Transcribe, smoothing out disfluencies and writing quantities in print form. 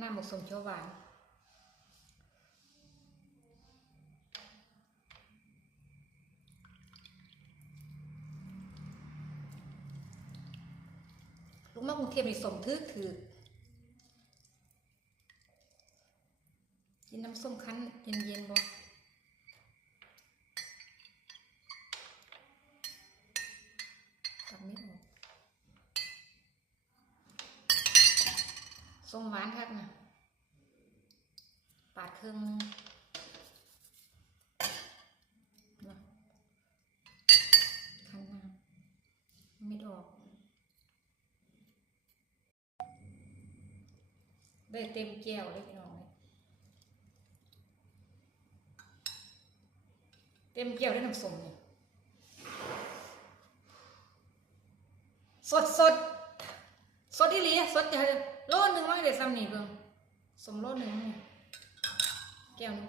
น้ำหมกสมเขียวหวานลูกมะกรุงเทพนี่สมถือกินน้ำส้มคั้นเย็นๆบ่ตัดไม่ออกส้มหวานทักนะปาดเครื่องคั้นน้ำไม่ออกได้เต็มแก้วเลยพี่น้องเต็มแก้วได้น้ำส้มเนี่ยสดอีหลีสดจะโลนึงมั้งเด็ดซ้ำนี่เบิ่งสมโลนึงนี่แก้วนึง